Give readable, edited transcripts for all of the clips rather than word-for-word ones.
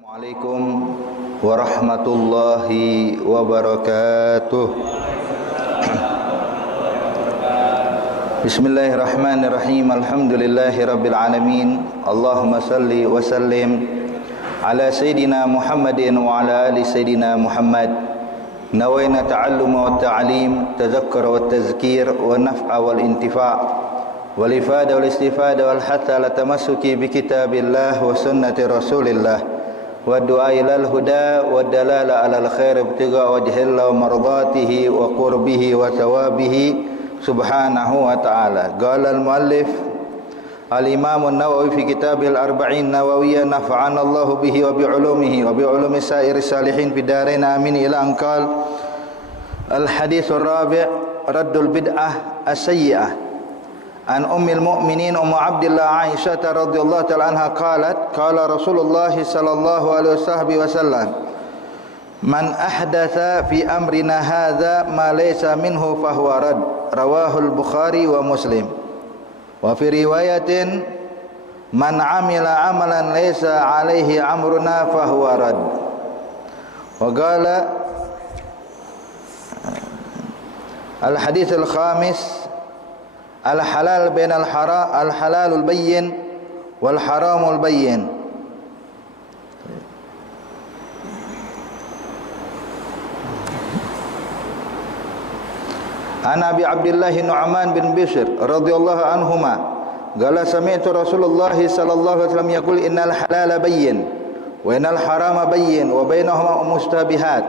Assalamualaikum warahmatullahi wabarakatuh. Bismillahirrahmanirrahim. Alhamdulillahirabbil alamin. Allahumma salli wa sallim ala sayidina Muhammadin wa ala ali sayidina Muhammad. Nawaina ta'alluma wa ta'lim, tadhakkura wa tazkir, wa naf'a wal intifa', wal ifada wal istifada wal hatta la tamassuki bi kitabillah wa sunnati rasulillah, wa du'a ilal huda wa dalala alal khair ibtigha wajhillah wa mardatihi wa qurbihi wa thawabihi subhanahu wa ta'ala. Qala al-muallif al-imam an-Nawawi fi kitabih al-arba'in nawawiyah, nafa'ana Allahu bihi wa bi ulumihi wa bi ulumi sa'iri salihin fi darain amin, ila anqal al-hadits ar-rabi' raddul bid'ah as-sayyi'ah. An ummil mu'minin Ummu Abdillah Aisyah radhiyallahu ta'ala anha qalat qala Rasulullah sallallahu alaihi wasallam man ahdatha fi amrina hadza ma laysa minhu fahuwa rad, rawahul Bukhari wa Muslim. Wa fi riwayatin man amila amalan laysa alaihi amruna fahuwa rad. Wa qala al hadits al khamis al-halal bain al-haram, al-halalul bayyin wal haramul bayyin. An Abi Abdullah Nu'man bin Bishr radhiyallahu anhuma qala sami'tu Rasulullah sallallahu alaihi wasallam yaqul innal halala bayyin wa innal harama bayyin wa bainahuma mustabihat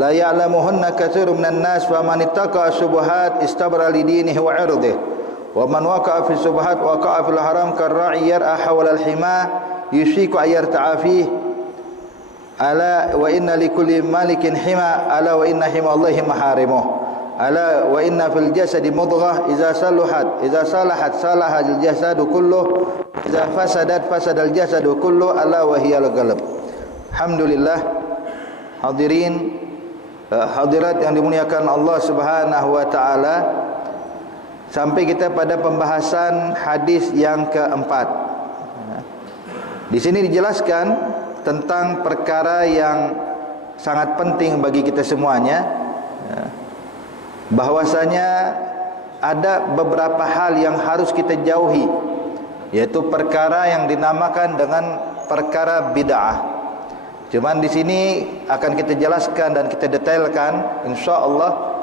la ya'lamuhunna katsirun minan nas faman ittaqa syubhat istabra li dinihi wa 'irdihi wa man waqa'a fi subhat waqa'a fil haram karra'i yar'a hawla al-hima yushiku ayar ta'afi. Ala wa inna likulli malikin hima, ala wa inna hima Allahi maharimuh, ala wa inna fil jasadi mudghah idza salahat salaha al-jasadu kulluh, idza fasadat fasada al-jasadu kulluh, ala wa hiya al-qalb. Alhamdulillah, hadirin hadirat yang dimuliakan Allah Subhanahu wa taala. Sampai kita pada pembahasan hadis yang keempat. Di sini dijelaskan tentang perkara yang sangat penting bagi kita semuanya, bahwasanya ada beberapa hal yang harus kita jauhi, yaitu perkara yang dinamakan dengan perkara bid'ah. Cuman di sini akan kita jelaskan dan kita detailkan insyaallah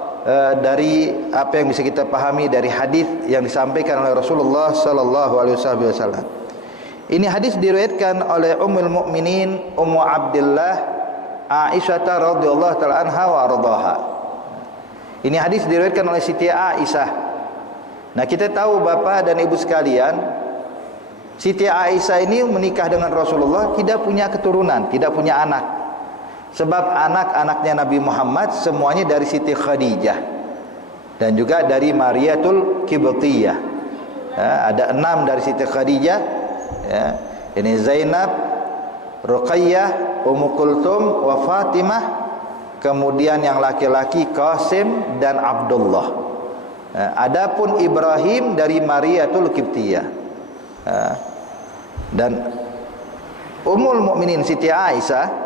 dari apa yang bisa kita pahami dari hadis yang disampaikan oleh Rasulullah sallallahu alaihi wasallam. Ini hadis diriwayatkan oleh Ummul Mukminin Ummu Abdillah Aisyah radhiyallahu taala anha wa ardhaha. Ini hadis diriwayatkan oleh Siti Aisyah. Nah, kita tahu Bapak dan Ibu sekalian, Siti Aisyah ini menikah dengan Rasulullah, tidak punya keturunan, tidak punya anak. Sebab anak-anaknya Nabi Muhammad semuanya dari Siti Khadijah dan juga dari Mariyatul Qibtiyah. Ada 6 dari Siti Khadijah. Ini Zainab, Ruqayyah, Ummu Kulthum, wa Fatimah. Kemudian yang laki-laki Qasim dan Abdullah. Adapun Ibrahim dari Mariyatul Qibtiyah. Dan Ummul Mukminin Siti Aisyah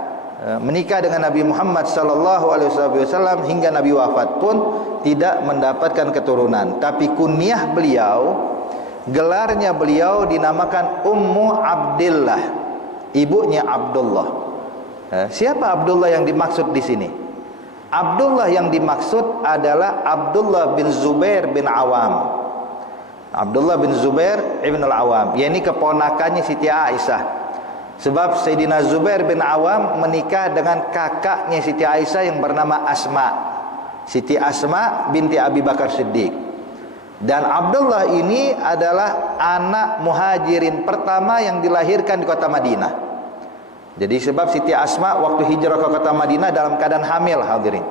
menikah dengan Nabi Muhammad sallallahu alaihi wasallam hingga Nabi wafat pun tidak mendapatkan keturunan. Tapi kunyah beliau, gelarnya beliau dinamakan Ummu Abdillah, ibunya Abdullah. Siapa Abdullah yang dimaksud di sini? Abdullah yang dimaksud adalah Abdullah bin Zubair bin Awam. Abdullah bin Zubair ibn al-Awam, yakni keponakannya Siti Aisyah. Sebab Sayyidina Zubair bin Awam menikah dengan kakaknya Siti Aisyah yang bernama Asma, Siti Asma binti Abi Bakar Siddiq. Dan Abdullah ini adalah anak muhajirin pertama yang dilahirkan di kota Madinah. Jadi sebab Siti Asma waktu hijrah ke kota Madinah dalam keadaan hamil, hadirin.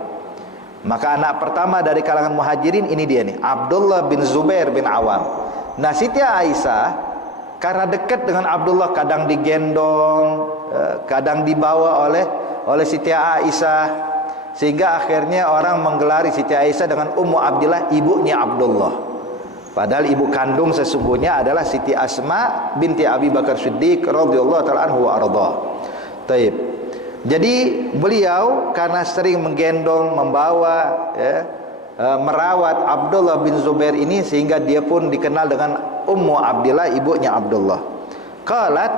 Maka anak pertama dari kalangan muhajirin ini dia nih, Abdullah bin Zubair bin Awam. Nah, Siti Aisyah karena dekat dengan Abdullah, kadang digendong, kadang dibawa oleh Siti Aisyah, sehingga akhirnya orang menggelari Siti Aisyah dengan Ummu Abdillah, ibunya Abdullah. Padahal ibu kandung sesungguhnya adalah Siti Asma binti Abi Bakar Siddiq radhiyallahu ta'ala anhu wa ardhah. Taib. Jadi beliau karena sering menggendong, membawa, merawat Abdullah bin Zubair ini, sehingga dia pun dikenal dengan Ummu Abdillah, ibunya Abdullah. Qalat,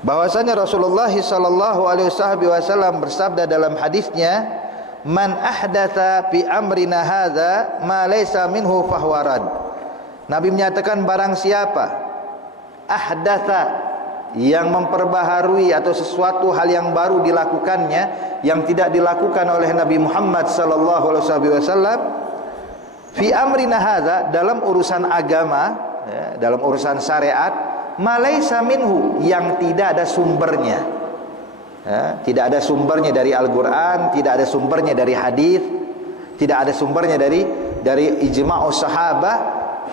bahwasanya Rasulullah sallallahu alaihi wasallam bersabda dalam hadisnya, man ahdatsa fi amrina hadza ma laysa minhu fahuwa rad. Nabi menyatakan barang siapa ahdatsa, yang memperbaharui atau sesuatu hal yang baru dilakukannya yang tidak dilakukan oleh Nabi Muhammad sallallahu alaihi wasallam, fi amrina hadza, dalam urusan agama, dalam urusan syariat, malaisa minhu, yang tidak ada sumbernya, tidak ada sumbernya dari Al-Qur'an, tidak ada sumbernya dari hadis, tidak ada sumbernya dari ijma'us sahabah,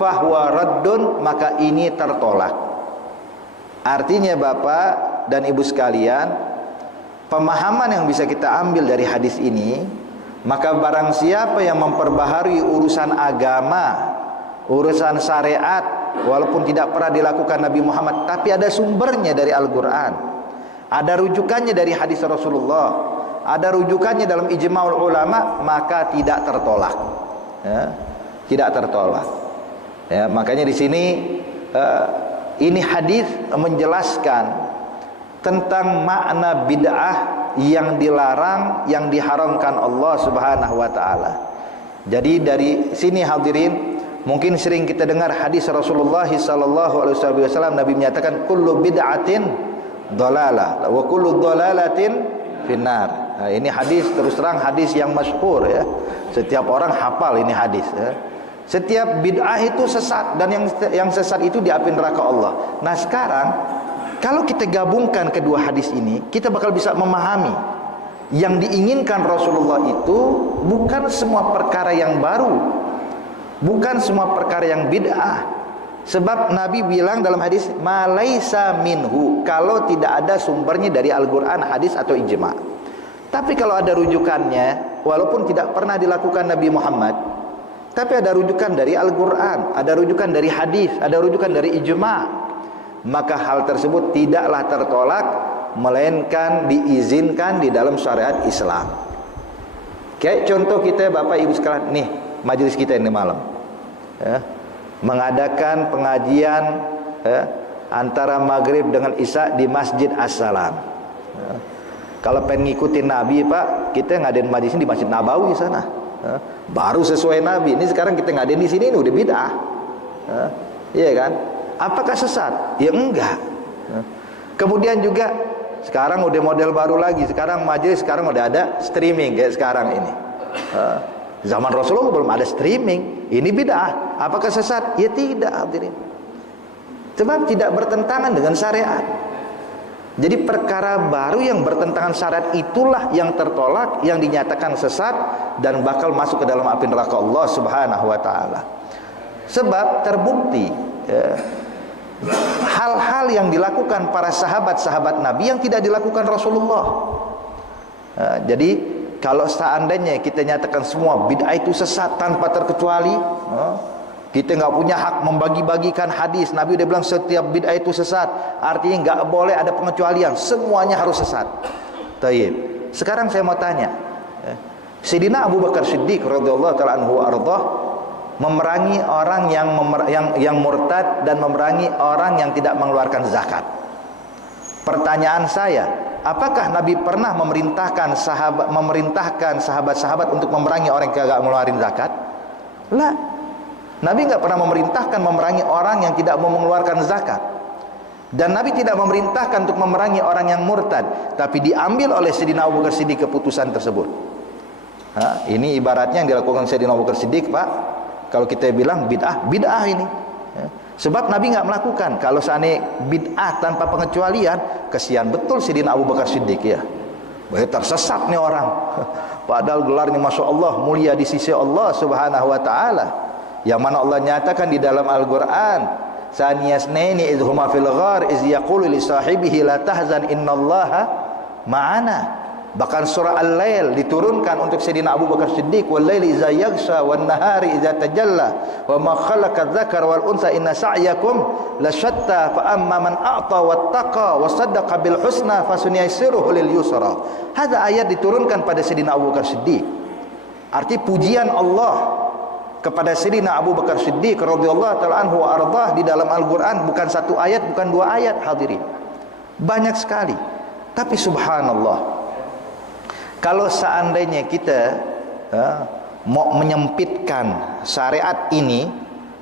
fahuwa raddun, maka ini tertolak. Artinya Bapak dan Ibu sekalian, pemahaman yang bisa kita ambil dari hadis ini, maka barang siapa yang memperbaharui urusan agama, urusan syariat, walaupun tidak pernah dilakukan Nabi Muhammad, tapi ada sumbernya dari Al-Quran, ada rujukannya dari hadis Rasulullah, ada rujukannya dalam ijma'ul ulama, maka tidak tertolak, tidak tertolak. Makanya di sini ini hadis menjelaskan tentang makna bid'ah yang dilarang, yang diharamkan Allah Subhanahu wa taala. Jadi dari sini hadirin, mungkin sering kita dengar hadis Rasulullah sallallahu alaihi wasallam, Nabi menyatakan kullu bid'atin dhalalah wa kullu dhalalatin finnar. Nah, ini hadis, terus terang hadis yang masyhur ya. Setiap orang hafal ini hadis ya. Setiap bid'ah itu sesat, dan yang sesat itu di api neraka Allah. Nah sekarang kalau kita gabungkan kedua hadis ini, kita bakal bisa memahami yang diinginkan Rasulullah itu bukan semua perkara yang baru, bukan semua perkara yang bid'ah. Sebab Nabi bilang dalam hadis malaisa minhu, kalau tidak ada sumbernya dari Al-Quran, hadis atau ijma'. Tapi kalau ada rujukannya, walaupun tidak pernah dilakukan Nabi Muhammad, tapi ada rujukan dari Al-Quran, ada rujukan dari hadis, ada rujukan dari ijma', maka hal tersebut tidaklah tertolak, melainkan diizinkan di dalam syariat Islam. Kayak contoh kita Bapak Ibu sekalian, nih majelis kita ini malam mengadakan pengajian antara maghrib dengan isya di Masjid As-Salam. Kalau pengen ngikutin Nabi Pak, kita ngadain majelis di Masjid Nabawi sana. Baru sesuai Nabi. Ini sekarang kita ngadain di sini, ini udah bid'ah. Iya kan? Apakah sesat? Ya enggak. Kemudian juga sekarang udah model baru lagi. Sekarang majelis sekarang udah ada streaming kayak sekarang ini. Zaman Rasulullah belum ada streaming. Ini bid'ah. Apakah sesat? Ya tidak, hadirin. Sebab tidak bertentangan dengan syariat. Jadi perkara baru yang bertentangan syariat itulah yang tertolak, yang dinyatakan sesat dan bakal masuk ke dalam api neraka Allah Subhanahu wa taala. Sebab terbukti hal-hal yang dilakukan para sahabat-sahabat Nabi yang tidak dilakukan Rasulullah. Jadi kalau seandainya kita nyatakan semua bid'ah itu sesat tanpa terkecuali, kita nggak punya hak membagi-bagikan hadis. Nabi udah bilang setiap bid'ah itu sesat, artinya nggak boleh ada pengecualian, semuanya harus sesat. Taib. Sekarang saya mau tanya, Sayyidina Abu Bakar Siddiq radhiyallahu taala anhu ardhah memerangi orang yang murtad dan memerangi orang yang tidak mengeluarkan zakat. Pertanyaan saya, apakah Nabi pernah memerintahkan sahabat-sahabat untuk memerangi orang yang tidak mengeluarkan zakat? Lah. Nabi nggak pernah memerintahkan memerangi orang yang tidak mau mengeluarkan zakat, dan Nabi tidak memerintahkan untuk memerangi orang yang murtad, tapi diambil oleh Sayyidina Abu Bakar Siddiq keputusan tersebut. Ini ibaratnya yang dilakukan Sayyidina Abu Bakar Siddiq, Pak. Kalau kita bilang bid'ah ini. Sebab Nabi nggak melakukan. Kalau seandainya bid'ah tanpa pengecualian, kesian betul Sayyidina Abu Bakar Siddiq ya. Tersesat nih orang. Padahal gelarnya Masya Allah mulia di sisi Allah Subhanahu wa ta'ala, yang mana Allah nyatakan di dalam Al-Quran, saniyasnaini idhuma fil ghar iz yaqulu li sahibihi la tahzan innallaha ma'ana. Bahkan surah Al-Lail diturunkan untuk Sayyidina Abu Bakar Siddiq, wal laili idza yaghsha wan nahari idza tajalla wa ma khalaqa dzakara wal unsa inna sa'yakum lasyatta fa amma man a'ta wattaqa wa saddaqa bil husna fasunyassiruhu lil yusra. Hadza ayat diturunkan pada Sayyidina Abu Bakar Siddiq. Arti pujian Allah kepada Sayyidina Abu Bakar Siddiq radhiyallahu taala anhu wa ardhah di dalam Al-Qur'an bukan satu ayat, bukan dua ayat, hadirin. Banyak sekali. Tapi subhanallah, kalau seandainya kita mau menyempitkan syariat ini,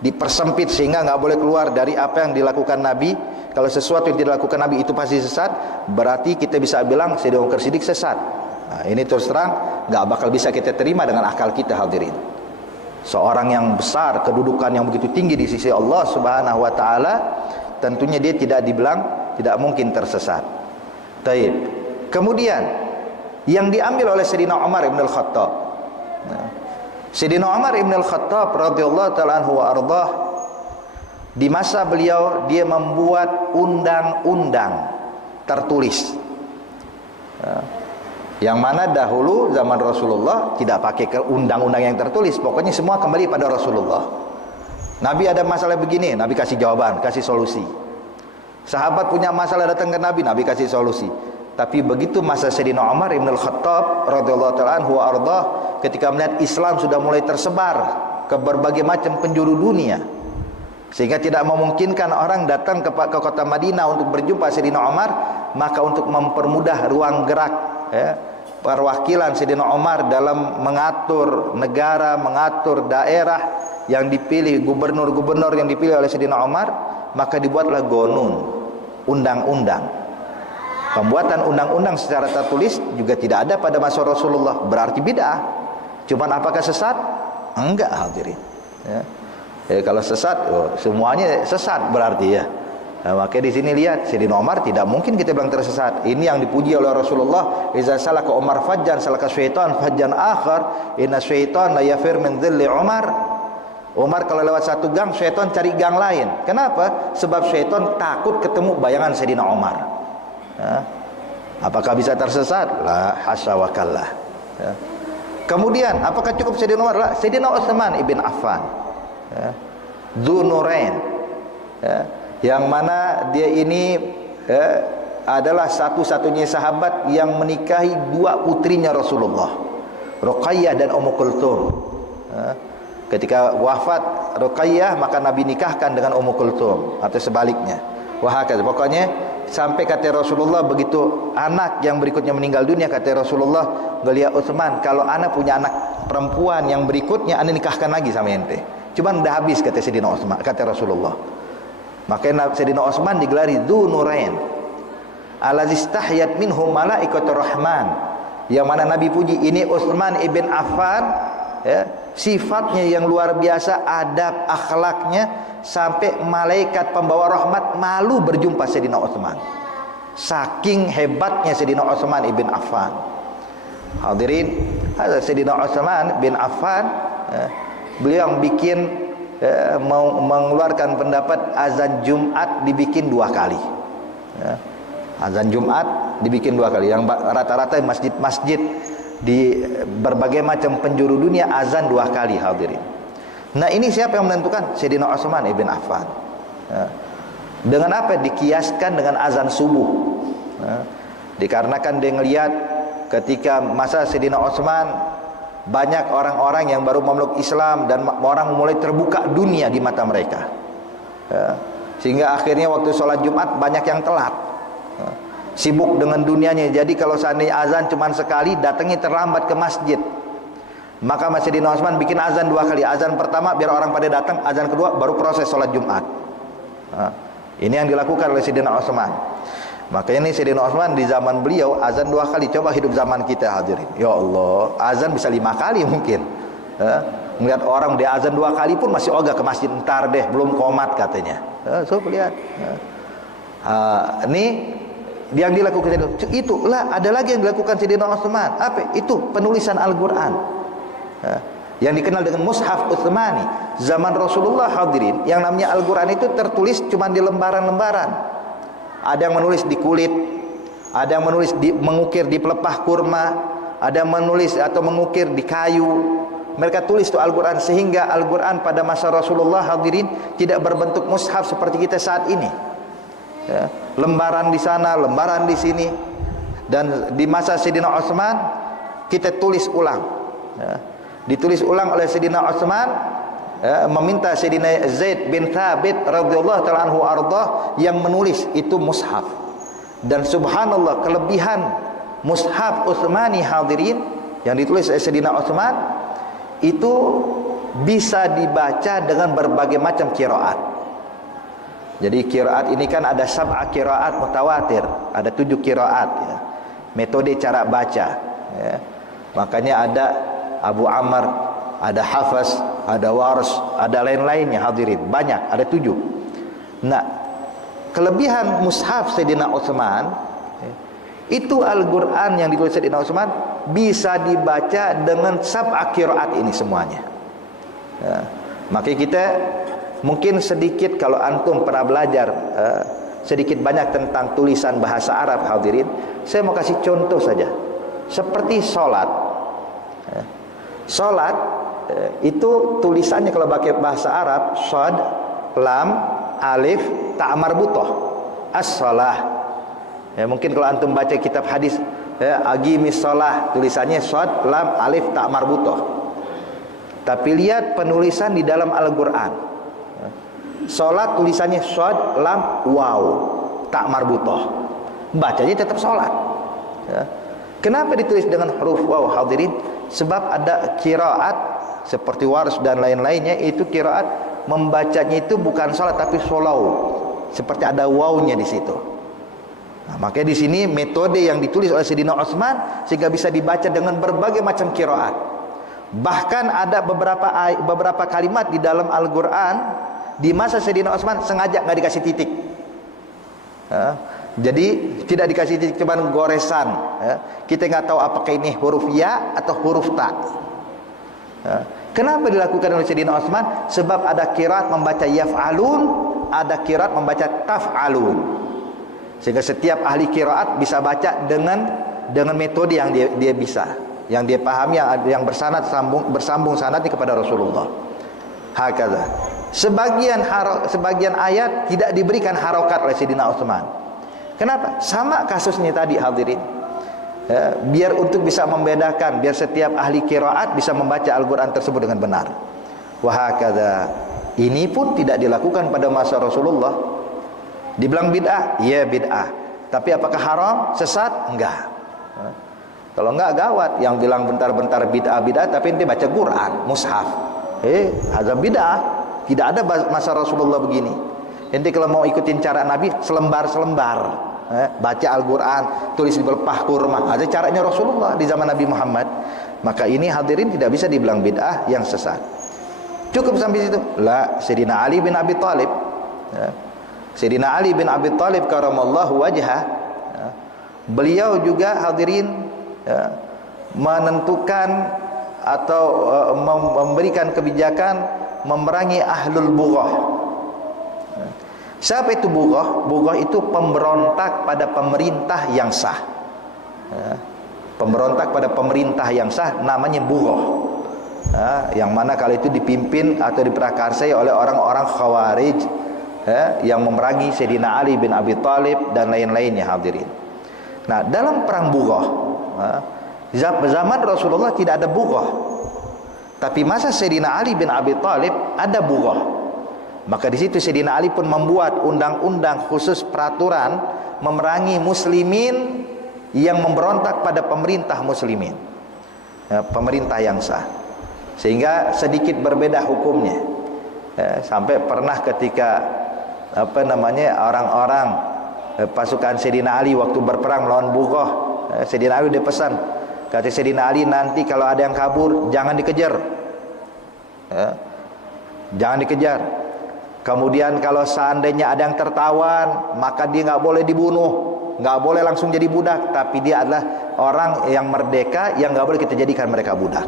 dipersempit sehingga nggak boleh keluar dari apa yang dilakukan Nabi. Kalau sesuatu yang dilakukan Nabi itu pasti sesat, berarti kita bisa bilang Sayyidina Abu Bakar Siddiq sesat. Nah, ini terus terang nggak bakal bisa kita terima dengan akal kita, hadirin. Seorang yang besar, kedudukan yang begitu tinggi di sisi Allah Subhanahu wa taala, tentunya dia tidak dibilang tidak mungkin tersesat. Taib. Kemudian yang diambil oleh Sayyidina Umar ibn al-Khattab. Sayyidina Umar ibn al-Khattab radhiyallahu ta'ala anhu wa ardhah, di masa beliau dia membuat undang-undang tertulis. Yang mana dahulu zaman Rasulullah tidak pakai undang-undang yang tertulis, pokoknya semua kembali pada Rasulullah. Nabi ada masalah begini, Nabi kasih jawaban, kasih solusi. Sahabat punya masalah datang ke Nabi, Nabi kasih solusi. Tapi begitu masa Sayyidina Umar ibn al-Khattab radhiyallahu ta'ala anhu wa ardhah, ketika melihat Islam sudah mulai tersebar ke berbagai macam penjuru dunia, sehingga tidak memungkinkan orang datang ke kota Madinah untuk berjumpa Sayyidina Umar, maka untuk mempermudah ruang gerak perwakilan Sayyidina Umar dalam mengatur negara, mengatur daerah yang dipilih, gubernur-gubernur yang dipilih oleh Sayyidina Umar, maka dibuatlah gonun, undang-undang. Pembuatan undang-undang secara tertulis juga tidak ada pada masa Rasulullah, berarti bid'ah. Cuman apakah sesat? Enggak, hadirin. Kalau sesat, semuanya sesat berarti ya. Nah, makanya di sini lihat Sayyidina Umar tidak mungkin kita bilang tersesat. Ini yang dipuji oleh Rasulullah, "Iza salaka Umar fajjan salaka syaitan fajjan akhar, inna syaitan la yafir min dhilli Umar." Umar kalau lewat satu gang, syaitan cari gang lain. Kenapa? Sebab syaitan takut ketemu bayangan Sayyidina Umar. Apakah bisa tersesat? La hasya wa kallah. Kemudian apakah cukup Sayyidina Umar? La, Sayyidina Utsman ibn Affan, Dzunurain, yang mana dia ini adalah satu-satunya sahabat yang menikahi dua putrinya Rasulullah, Ruqayyah dan Ummu Kulthum. Ketika wafat Ruqayyah, maka Nabi nikahkan dengan Ummu Kulthum, atau sebaliknya. Wahakaz. Pokoknya sampai kata Rasulullah, begitu anak yang berikutnya meninggal dunia, kata Rasulullah, "Gelia Utsman, kalau anak punya anak perempuan yang berikutnya, anda nikahkan lagi sama ente." Cuman udah habis, kata Sayyidina Utsman, kata Rasulullah. Makanya Sayyidina Utsman digelari Dzunurain, allazi istahyat minhum malaikatur rahman, yang mana Nabi puji ini Utsman ibn Affan, sifatnya yang luar biasa, adab akhlaknya, sampai malaikat pembawa rahmat malu berjumpa Sayyidina Utsman. Saking hebatnya Sayyidina Utsman ibn Affan. Hadirin, Sayyidina Utsman bin Affan, beliau yang bikin, mengeluarkan pendapat azan Jumat dibikin 2 kali. Azan Jumat dibikin 2 kali. Yang rata-rata masjid-masjid di berbagai macam penjuru dunia azan 2 kali, hadirin. Nah, ini siapa yang menentukan? Sayyidina Utsman ibn Affan. Dengan apa? Dikiaskan dengan azan subuh. Dikarenakan dia ngelihat ketika masa Sayyidina Utsman, banyak orang-orang yang baru memeluk Islam dan orang mulai terbuka dunia di mata mereka, sehingga akhirnya waktu sholat Jumat banyak yang telat, sibuk dengan dunianya. Jadi kalau seandainya azan cuma sekali, datangnya terlambat ke masjid. Maka Sayyidina Utsman bikin azan 2 kali. Azan pertama biar orang pada datang, azan kedua baru proses sholat Jumat. Ini yang dilakukan oleh Sayyidina Utsman. Makanya ini Sayyidina Utsman di zaman beliau azan 2 kali. Coba hidup zaman kita, hadirin. Ya Allah, azan bisa 5 kali mungkin. Melihat orang dia azan 2 kali pun masih ogah ke masjid, entar deh, belum qomat katanya. So lihat. Ini yang dilakukan itulah. Ada lagi yang dilakukan Sayyidina Utsman. Apa? Itu penulisan Al-Qur'an. Yang dikenal dengan Mushaf Utsmani. Zaman Rasulullah, hadirin, yang namanya Al-Quran itu tertulis cuma di lembaran-lembaran. Ada yang menulis di kulit, ada yang menulis mengukir di pelepah kurma, ada yang menulis atau mengukir di kayu. Mereka tulis itu Al-Quran, sehingga Al-Quran pada masa Rasulullah hadirin tidak berbentuk mushaf seperti kita saat ini. Ya, lembaran di sana, lembaran di sini. Dan di masa Sayyidina Utsman kita tulis ulang. Ya, ditulis ulang oleh Sayyidina Utsman, ya, meminta Sayyidina Zaid bin Thabit radhiyallahu ta'ala anhu ardah yang menulis itu mushaf. Dan subhanallah, kelebihan mushaf Utsmani hadirin yang ditulis oleh Sayyidina Utsman itu bisa dibaca dengan berbagai macam qiraat. Jadi qiraat ini kan ada sab'a qiraat mutawatir, ada 7 qiraat ya. Metode cara baca ya. Makanya ada Abu Amr, ada Hafs, ada Wars, ada lain-lainnya hadirin, banyak, ada 7. Nah, kelebihan mushaf Sayyidina Utsman ya, itu Al-Quran yang ditulis Sayyidina Utsman bisa dibaca dengan sab'a qiraat ini semuanya ya. Makanya kita mungkin sedikit, kalau antum pernah belajar sedikit banyak tentang tulisan bahasa Arab hadirin, saya mau kasih contoh saja. Seperti sholat ya. Sholat itu tulisannya kalau pakai bahasa Arab shad, lam, alif, ta marbutoh, as-shalah ya. Mungkin kalau antum baca kitab hadis ya, aqimis shalah, tulisannya shad, lam, alif, ta marbutoh. Tapi lihat penulisan di dalam Al-Quran ya. Sholat tulisannya shad, lam, waw, ta marbutoh, bacanya tetap sholat ya. Kenapa ditulis dengan huruf waw hadirin? Sebab ada qiraat seperti Wars dan lain-lainnya, itu qiraat membacanya itu bukan sholat tapi sholau, seperti ada wawnya di situ. Nah, makanya di sini metode yang ditulis oleh Sayyidina Utsman sehingga bisa dibaca dengan berbagai macam qiraat. Bahkan ada beberapa kalimat di dalam Al-Quran di masa Sayyidina Utsman sengaja nggak dikasih titik ya. Jadi tidak dikasih titik, cuma goresan ya. Kita nggak tahu apakah ini huruf ya atau huruf ta ya. Kenapa dilakukan oleh Sayyidina Utsman? Sebab ada qiraat membaca yaf'alun, ada qiraat membaca taf'alun, sehingga setiap ahli qiraat bisa baca dengan metode yang dia bisa, yang dia pahami, yang bersambung sanadnya kepada Rasulullah. Hakadha. Sebagian ayat tidak diberikan harokat oleh Sayyidina Utsman. Kenapa? Sama kasusnya tadi hadirin ya, biar untuk bisa membedakan, biar setiap ahli qiraat bisa membaca Al-Quran tersebut dengan benar. Wahakadha. Ini pun tidak dilakukan pada masa Rasulullah. Dibilang bid'ah? Ya bid'ah. Tapi apakah haram? Sesat? Enggak. Kalau enggak gawat. Yang bilang bentar-bentar bid'ah tapi nanti baca Quran, mushaf. Ada bid'ah. Tidak ada masa Rasulullah begini. Nanti kalau mau ikutin cara Nabi, selembar-selembar baca Al-Quran, tulis di pelepah kurma. Ada caranya Rasulullah di zaman Nabi Muhammad. Maka ini hadirin tidak bisa dibilang bid'ah yang sesat. Cukup sampai situ? La, Sayyidina Ali bin Abi Thalib ya. Sayyidina Ali bin Abi Thalib karamallahu wajhah ya, beliau juga hadirin ya, menentukan atau memberikan kebijakan memerangi ahlul bughah. Siapa itu bughah? Bughah itu pemberontak pada pemerintah yang sah ya. Pemberontak pada pemerintah yang sah namanya bughah ya, yang mana kali itu dipimpin atau diprakarsai oleh orang-orang Khawarij ya, yang memerangi Sayyidina Ali bin Abi Thalib dan lain-lainnya hadirin. Nah, dalam perang bughah ya, zaman Rasulullah tidak ada bughah, tapi masa Sayyidina Ali bin Abi Thalib ada bughah. Maka di situ Sayyidina Ali pun membuat undang-undang khusus peraturan memerangi muslimin yang memberontak pada pemerintah muslimin ya, pemerintah yang sah, sehingga sedikit berbeda hukumnya ya, sampai pernah ketika orang-orang pasukan Sayyidina Ali waktu berperang melawan bughah, Sayyidina Ali dia pesan, kata Sayyidina Ali, nanti kalau ada yang kabur jangan dikejar ya, jangan dikejar. Kemudian kalau seandainya ada yang tertawan, maka dia nggak boleh dibunuh, nggak boleh langsung jadi budak, tapi dia adalah orang yang merdeka yang nggak boleh kita jadikan mereka budak.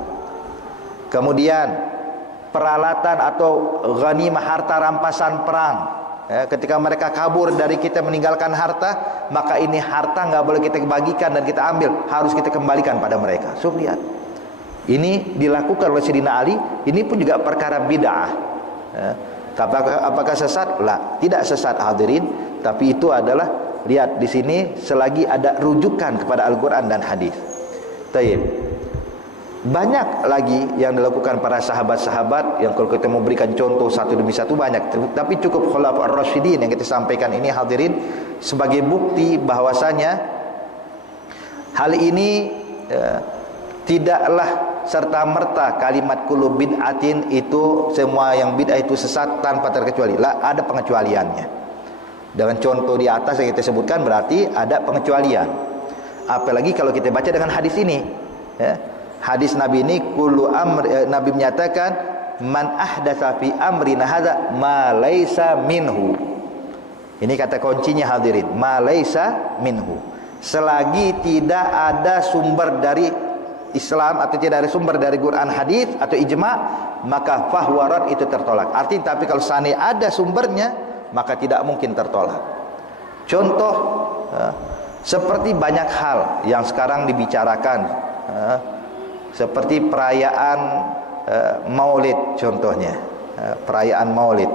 Kemudian peralatan atau ghanimah, harta rampasan perang ketika mereka kabur dari kita meninggalkan harta, maka ini harta nggak boleh kita bagikan dan kita ambil, harus kita kembalikan pada mereka. So lihat, ini dilakukan oleh Sayyidina Ali. Ini pun juga perkara bid'ah. Apakah sesat? Lah, tidak sesat hadirin. Tapi itu adalah, lihat di sini, selagi ada rujukan kepada Al-Quran dan hadis. Taib. Banyak lagi yang dilakukan para sahabat-sahabat, yang kalau kita mau berikan contoh satu demi satu banyak. Tapi cukup Khulafaur Rasyidin yang kita sampaikan ini hadirin sebagai bukti bahwasanya hal ini tidaklah serta-merta kalimat kullu bid'atin itu semua yang bid'ah itu sesat tanpa terkecuali. Lah, ada pengecualiannya. Dengan contoh di atas yang kita sebutkan berarti ada pengecualian. Apalagi kalau kita baca dengan hadis ini, hadis Nabi ini Nabi menyatakan man ahdatsa fi amrina hadza ma laisa minhu. Ini kata kuncinya hadirin, ma laisa minhu. Selagi tidak ada sumber dari Islam atau tidak ada sumber dari Quran hadis atau ijma', maka fahwarat itu tertolak. Artinya tapi kalau seandainya ada sumbernya, maka tidak mungkin tertolak. Contoh seperti banyak hal yang sekarang dibicarakan, seperti perayaan Maulid contohnya, perayaan Maulid,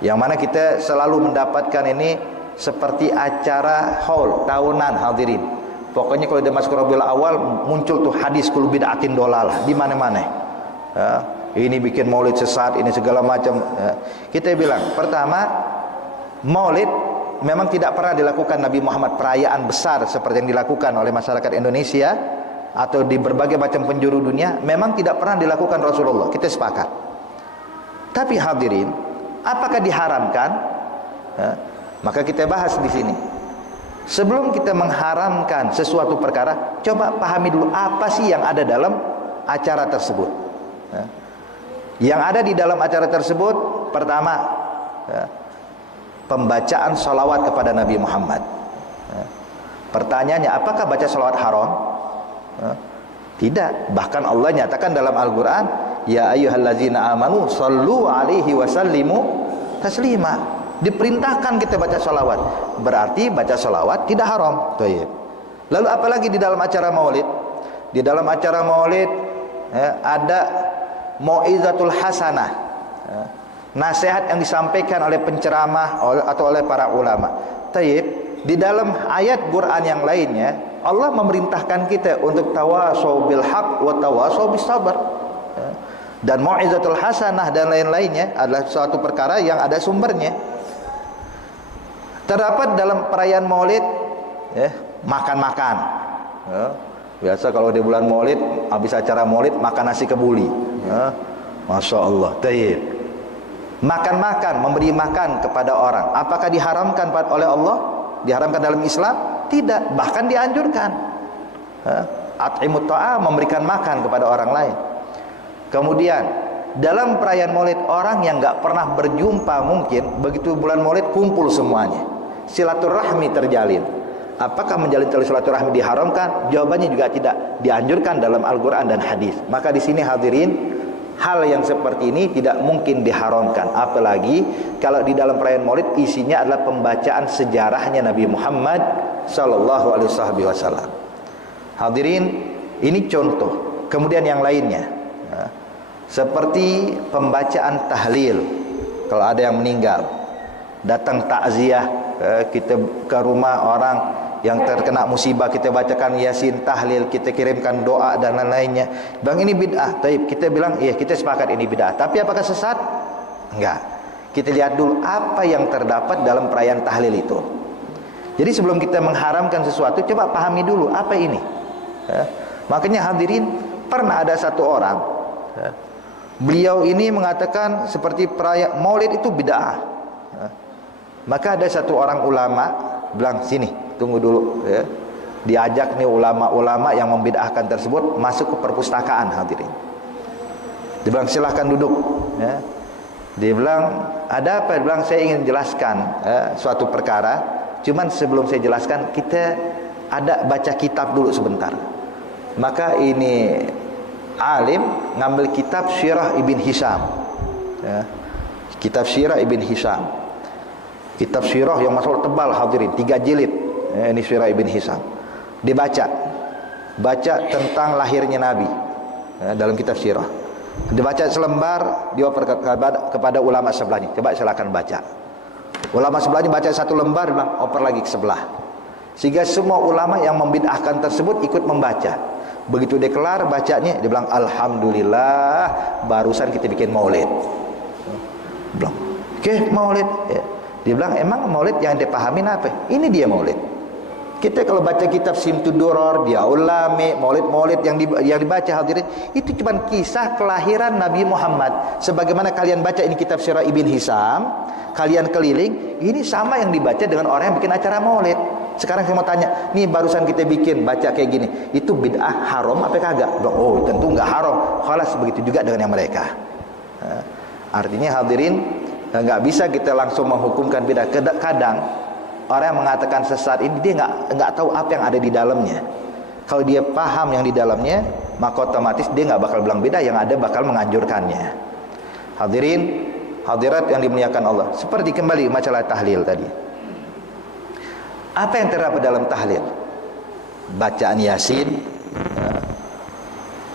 yang mana kita selalu mendapatkan ini seperti acara haul tahunan hadirin. Pokoknya kalau dia masuk Rabiul Awal muncul tuh hadis kullu bid'atin dolalah di mana-mana. Ini bikin Maulid sesat, ini segala macam. Kita bilang pertama, Maulid memang tidak pernah dilakukan Nabi Muhammad, perayaan besar seperti yang dilakukan oleh masyarakat Indonesia atau di berbagai macam penjuru dunia, memang tidak pernah dilakukan Rasulullah. Kita sepakat. Tapi hadirin, apakah diharamkan? Maka kita bahas di sini. Sebelum kita mengharamkan sesuatu perkara, coba pahami dulu apa sih yang ada dalam acara tersebut. Yang ada di dalam acara tersebut, pertama, pembacaan salawat kepada Nabi Muhammad. Pertanyaannya, apakah baca salawat haram? Tidak. Bahkan Allah nyatakan dalam Al-Quran, ya ayyuhallazina amanu sallu alaihi wasallimu taslima. Diperintahkan kita baca salawat. Berarti baca salawat tidak haram. Taib. Lalu apalagi di dalam acara Maulid? Di dalam acara Maulid ada mau'izatul hasanah, nasihat yang disampaikan oleh penceramah atau oleh para ulama. Taib. Di dalam ayat Quran yang lainnya, Allah memerintahkan kita untuk tawasau bil haq wa tawasau bis sabr. Dan mau'izatul hasanah dan lain-lainnya adalah suatu perkara yang ada sumbernya. Terdapat dalam perayaan Maulid makan-makan. Biasa kalau di bulan Maulid, habis acara Maulid makan nasi kebuli. Masya Allah. Taib. Makan-makan, memberi makan kepada orang, apakah diharamkan oleh Allah? Diharamkan dalam Islam? Tidak, bahkan dianjurkan. At'imut ta'am, memberikan makan kepada orang lain. Kemudian dalam perayaan Maulid, orang yang enggak pernah berjumpa mungkin begitu bulan Maulid kumpul semuanya, silaturahmi terjalin. Apakah menjalin tali silaturahmi diharamkan? Jawabannya juga tidak, dianjurkan dalam Al-Quran dan hadis. Maka di sini hadirin, hal yang seperti ini tidak mungkin diharamkan. Apalagi kalau di dalam perayaan Maulid isinya adalah pembacaan sejarahnya Nabi Muhammad sallallahu alaihi wasallam. Hadirin, ini contoh. Kemudian yang lainnya, seperti pembacaan tahlil. Kalau ada yang meninggal, datang takziah, kita ke rumah orang yang terkena musibah, kita bacakan yasin, tahlil, kita kirimkan doa dan lain-lainnya. Bang, ini bid'ah. Taib, kita bilang, iya kita sepakat ini bid'ah. Tapi apakah sesat? Enggak. Kita lihat dulu apa yang terdapat dalam perayaan tahlil itu. Jadi sebelum kita mengharamkan sesuatu, coba pahami dulu apa ini. Makanya hadirin, pernah ada satu orang, beliau ini mengatakan seperti perayaan Maulid itu bid'ah. Maka ada satu orang ulama bilang, sini, tunggu dulu. Diajak nih ulama-ulama yang membid'ahkan tersebut masuk ke perpustakaan hadirin. Dia bilang, silahkan duduk. Dia bilang, ada apa? Dia bilang, saya ingin jelaskan suatu perkara. Cuman sebelum saya jelaskan, kita ada baca kitab dulu sebentar. Maka ini alim ngambil kitab Sirah Ibn Hisham, kitab Sirah Ibn Hisham. Kitab sirah yang masalah tebal hadirin, 3 jilid. Ini Sirah Ibn Hisam. Dibaca tentang lahirnya Nabi dalam kitab sirah. Dibaca selembar, dioper kepada ulama sebelahnya. Coba silakan baca. Ulama sebelahnya baca 1 lembar, bilang oper lagi ke sebelah. Sehingga semua ulama yang membid'ahkan tersebut ikut membaca. Begitu dia kelar bacanya, dia bilang alhamdulillah, barusan kita bikin maulid. Bilang, oke, maulid. Ya. Dia bilang emang maulid yang dipahamin apa? Ini dia maulid. Kita kalau baca kitab Simtud Duror, dia ulami, maulid-maulid yang dibaca hadirin, itu cuma kisah kelahiran Nabi Muhammad. Sebagaimana kalian baca ini kitab Sirah Ibn Hisam, kalian keliling, ini sama yang dibaca dengan orang yang bikin acara maulid. Sekarang saya mau tanya, nih barusan kita bikin baca kayak gini, itu bid'ah haram apa kagak? Oh, tentu enggak haram. Khalas, begitu juga dengan yang mereka. Artinya hadirin, enggak bisa kita langsung menghukumkan bid'ah. Kadang orang yang mengatakan sesat ini dia enggak tahu apa yang ada di dalamnya. Kalau dia paham yang di dalamnya, maka otomatis dia enggak bakal bilang bid'ah, yang ada bakal menganjurkannya. Hadirin, hadirat yang dimuliakan Allah. Seperti kembali masalah tahlil tadi. Apa yang terdapat dalam tahlil? Bacaan Yasin.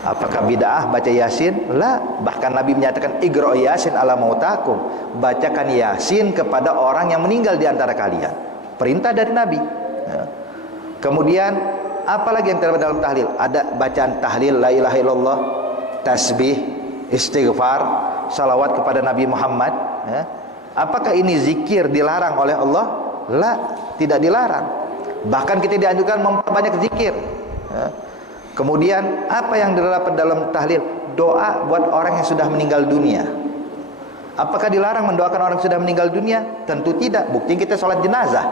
Apakah bid'ah baca Yasin? La. Bahkan Nabi menyatakan Iqra' Yasin ala mautakum. Bacakan Yasin kepada orang yang meninggal di antara kalian. Perintah dari Nabi. Kemudian apalagi yang terdapat dalam tahlil? Ada bacaan tahlil la ilaha illallah, tasbih, istighfar, salawat kepada Nabi Muhammad. Apakah ini zikir dilarang oleh Allah? La, tidak dilarang. Bahkan kita dianjurkan memperbanyak zikir. Kemudian apa yang terdapat dalam tahlil? Doa buat orang yang sudah meninggal dunia. Apakah dilarang mendoakan orang yang sudah meninggal dunia? Tentu tidak. Bukti kita sholat jenazah.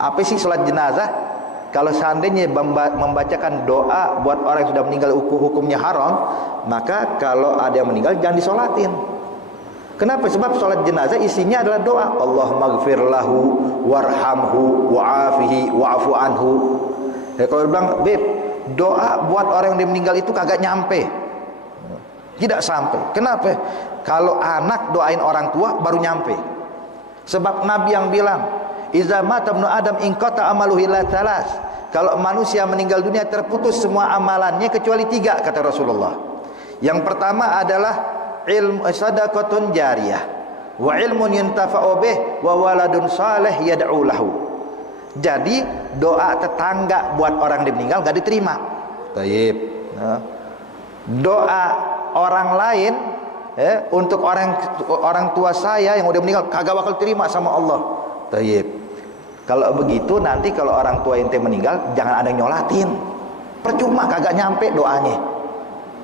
Apa sih sholat jenazah? Kalau seandainya membacakan doa buat orang yang sudah meninggal hukumnya haram, maka kalau ada yang meninggal jangan disolatin. Kenapa? Sebab sholat jenazah isinya adalah doa. Allahumma gfir lahu warhamhu wa'afihi wa'afu anhu. Ya, kalau bilang, Beb, doa buat orang yang meninggal itu kagak nyampe. Tidak sampai. Kenapa? Kalau anak doain orang tua baru nyampe. Sebab Nabi yang bilang, Iza mata ibnu Adam inqata amaluhu illa thalas. Kalau manusia meninggal dunia terputus semua amalannya kecuali 3, kata Rasulullah. Yang pertama adalah ilmu sadaqatun jariyah, wa ilmun yuntafa'u bih, wa waladun salih yad'u lahu. Jadi doa tetangga buat orang yang meninggal enggak diterima. Baik. Doa orang lain untuk orang tua saya yang udah meninggal kagak bakal terima sama Allah. Baik. Kalau begitu nanti kalau orang tua ente meninggal jangan ada yang nyolatin. Percuma kagak nyampe doanya.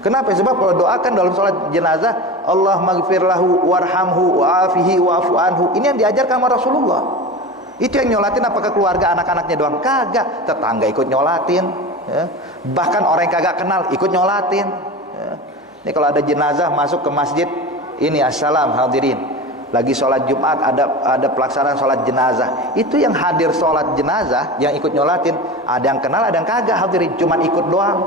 Kenapa? Sebab kalau doakan dalam sholat jenazah, Allah maghfir lahu warhamhu wa'afihi wa'afu anhu. Ini yang diajarkan sama Rasulullah. Itu yang nyolatin apakah keluarga anak-anaknya doang? Kagak. Tetangga ikut nyolatin. Bahkan orang yang kagak kenal ikut nyolatin. Ini kalau ada jenazah masuk ke masjid, ini assalam hadirin. Lagi sholat Jumat ada pelaksanaan sholat jenazah. Itu yang hadir sholat jenazah, yang ikut nyolatin, ada yang kenal, ada yang kagak hadirin. Cuma ikut doang.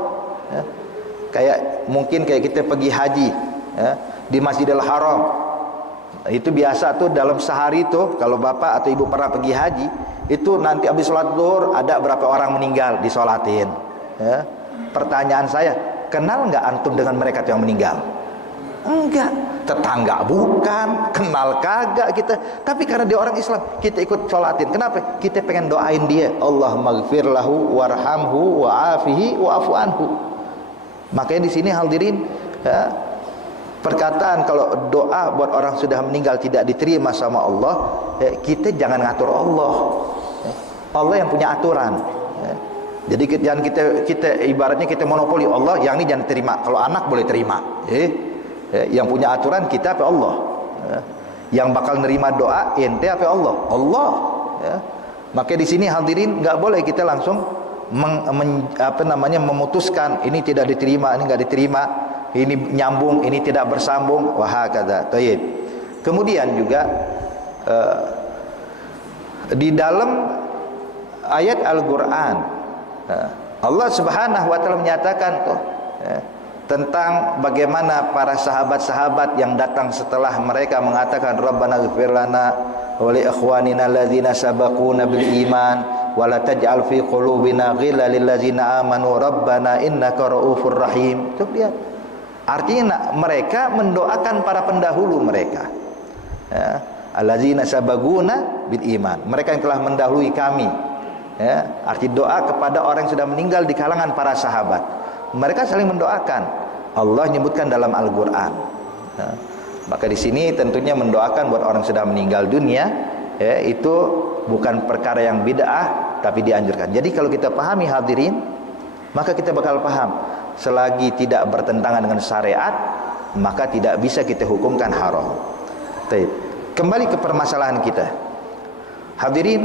Kayak mungkin kayak kita pergi haji di Masjidil Haram. Itu biasa tuh dalam sehari tuh kalau bapak atau ibu pernah pergi haji, itu nanti habis sholat zuhur ada berapa orang meninggal disolatin. Pertanyaan saya, kenal nggak antum dengan mereka yang meninggal? Enggak. Tetangga bukan, kenal kagak kita. Tapi karena dia orang Islam, kita ikut sholatin. Kenapa? Kita pengen doain dia. Allahumma gfir lahu warhamhu wa'afihi wa'afu anhu. Makanya di sini hadirin, perkataan kalau doa buat orang sudah meninggal tidak diterima sama Allah, kita jangan ngatur Allah. Allah yang punya aturan. Jadi jangan kita ibaratnya kita monopoli Allah, yang ini jangan terima. Kalau anak boleh terima. Yang punya aturan kita apa Allah? Yang bakal nerima doa ente apa Allah? Allah. Maka di sini hadirin nggak boleh kita langsung memutuskan ini tidak diterima, ini enggak diterima, ini nyambung, ini tidak bersambung, wahakadza. Tayyib. Kemudian juga di dalam ayat Al-Qur'an Allah Subhanahu wa taala menyatakan tuh tentang bagaimana para sahabat-sahabat yang datang setelah mereka mengatakan Rabbana ighfir lana wa li ikhwanina alladzina sabaquna bil iman wa la taj'al fi qulubina ghillan lil ladzina amanu rabbana innaka ra'ufur rahim. Itu lihat. Artinya mereka mendoakan para pendahulu mereka. Ya, alladzina sabaquna bil iman. Mereka yang telah mendahului kami. Ya, arti doa kepada orang yang sudah meninggal di kalangan para sahabat. Mereka saling mendoakan. Allah menyebutkan dalam Al-Qur'an. Ya, maka di sini tentunya mendoakan buat orang sudah meninggal dunia, ya, itu bukan perkara yang bid'ah, tapi dianjurkan. Jadi kalau kita pahami hadirin, maka kita bakal paham selagi tidak bertentangan dengan syariat, maka tidak bisa kita hukumkan haram. Baik. Kembali ke permasalahan kita. Hadirin,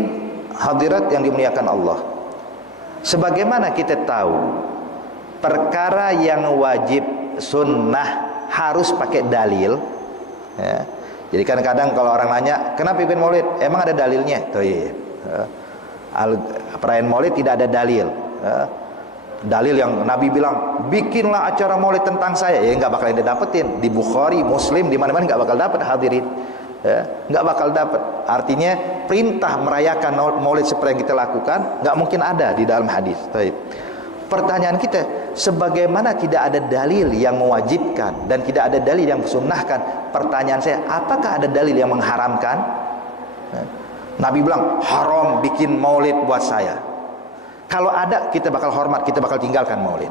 hadirat yang dimuliakan Allah. Sebagaimana kita tahu perkara yang wajib sunnah harus pakai dalil, ya. Jadi kadang-kadang kalau orang nanya kenapa bikin maulid, emang ada dalilnya? Thayyib. Perayaan maulid tidak ada dalil, ya. Dalil yang Nabi bilang bikinlah acara maulid tentang saya, ya nggak bakal didapetin di Bukhari, Muslim, di mana-mana nggak bakal dapat hadirin, ya, nggak bakal dapat. Artinya perintah merayakan maulid seperti yang kita lakukan nggak mungkin ada di dalam hadis. Thayyib. Pertanyaan kita, sebagaimana tidak ada dalil yang mewajibkan dan tidak ada dalil yang mensunnahkan, pertanyaan saya, apakah ada dalil yang mengharamkan? Nabi bilang haram bikin maulid buat saya. Kalau ada, kita bakal hormat, kita bakal tinggalkan maulid.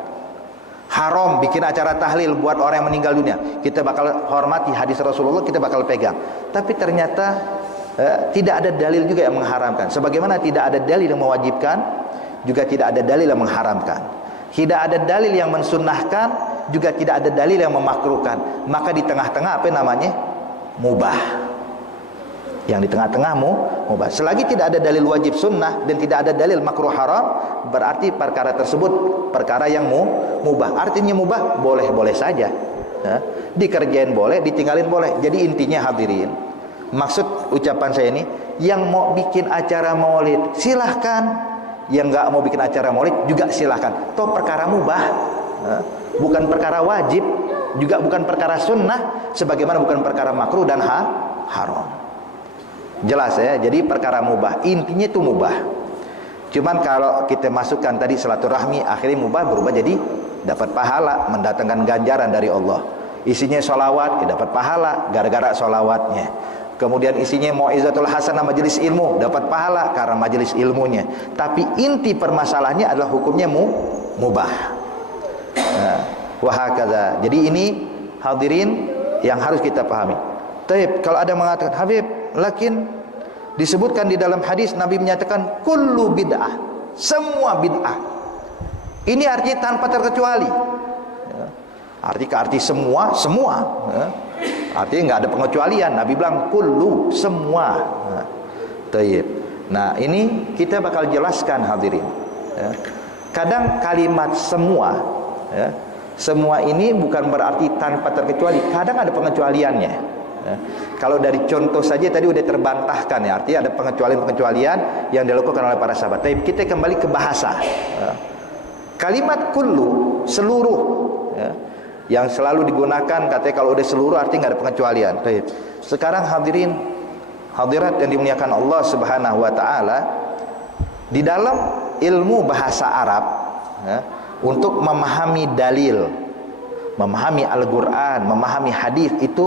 Haram bikin acara tahlil buat orang yang meninggal dunia, kita bakal hormati hadis Rasulullah, kita bakal pegang. Tapi ternyata tidak ada dalil juga yang mengharamkan. Sebagaimana tidak ada dalil yang mewajibkan, juga tidak ada dalil yang mengharamkan. Tidak ada dalil yang mensunnahkan, juga tidak ada dalil yang memakruhkan. Maka di tengah-tengah apa namanya? Mubah. Yang di tengah-tengah mubah. Selagi tidak ada dalil wajib sunnah dan tidak ada dalil makruh haram, berarti perkara tersebut perkara yang mubah. Artinya mubah boleh-boleh saja. Ya. Dikerjain boleh, ditinggalin boleh. Jadi intinya hadirin, maksud ucapan saya ini, yang mau bikin acara maulid silahkan, yang nggak mau bikin acara maulid juga silahkan. Toh perkara mubah, bukan perkara wajib, juga bukan perkara sunnah, sebagaimana bukan perkara makruh dan haram. Jelas ya. Jadi perkara mubah, intinya itu mubah. Cuman kalau kita masukkan tadi silaturahmi, akhirnya mubah berubah jadi dapat pahala, mendatangkan ganjaran dari Allah. Isinya sholawat, ya dapat pahala gara-gara sholawatnya. Kemudian isinya mau'izatul hasanah, majelis ilmu, dapat pahala karena majelis ilmunya. Tapi inti permasalahannya adalah hukumnya mubah. Nah, wahakadha. Jadi ini hadirin yang harus kita pahami. Taib, kalau ada mengatakan Habib, lakin disebutkan di dalam hadis Nabi menyatakan kullu bid'ah, semua bid'ah. Ini artinya tanpa terkecuali. Arti semua, ya. Artinya nggak ada pengecualian. Nabi bilang kullu, semua. Taib. Nah ini kita bakal jelaskan hadirin. Ya. Kadang kalimat semua, ya, semua ini bukan berarti tanpa terkecuali. Kadang ada pengecualiannya. Ya. Kalau dari contoh saja tadi udah terbantahkan, ya, artinya ada pengecualian-pengecualian yang dilakukan oleh para sahabat. Taib. Kita kembali ke bahasa. Ya. Kalimat kullu, seluruh, ya, yang selalu digunakan katanya kalau udah seluruh artinya nggak ada pengecualian. Baik. Sekarang hadirin, hadirat yang dimuliakan Allah Subhanahu wa taala, di dalam ilmu bahasa Arab, ya, untuk memahami dalil, memahami Al-Qur'an, memahami hadis itu